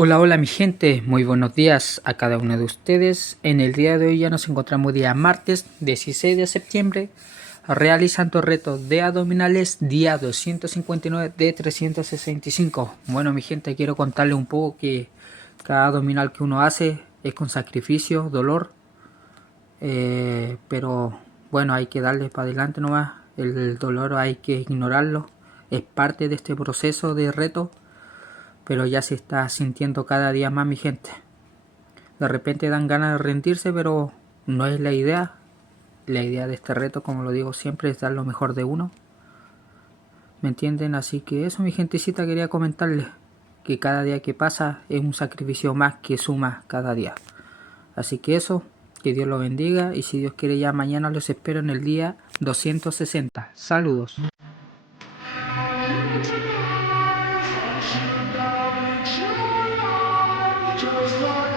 Hola, hola mi gente, muy buenos días a cada uno de ustedes. En el día de hoy ya nos encontramos día martes 16 de septiembre realizando retos de abdominales día 259 de 365. Bueno mi gente, quiero contarles un poco que cada abdominal que uno hace es con sacrificio, dolor, pero bueno, hay que darle para adelante nomás. El dolor hay que ignorarlo, es parte de este proceso de reto, pero ya se está sintiendo cada día más mi gente. De repente dan ganas de rendirse, pero no es la idea. La idea de este reto, como lo digo siempre, es dar lo mejor de uno. ¿Me entienden? Así que eso, mi gentecita, quería comentarles que cada día que pasa es un sacrificio más que suma cada día. Así que eso, que Dios lo bendiga y si Dios quiere ya mañana los espero en el día 260. Saludos. Just like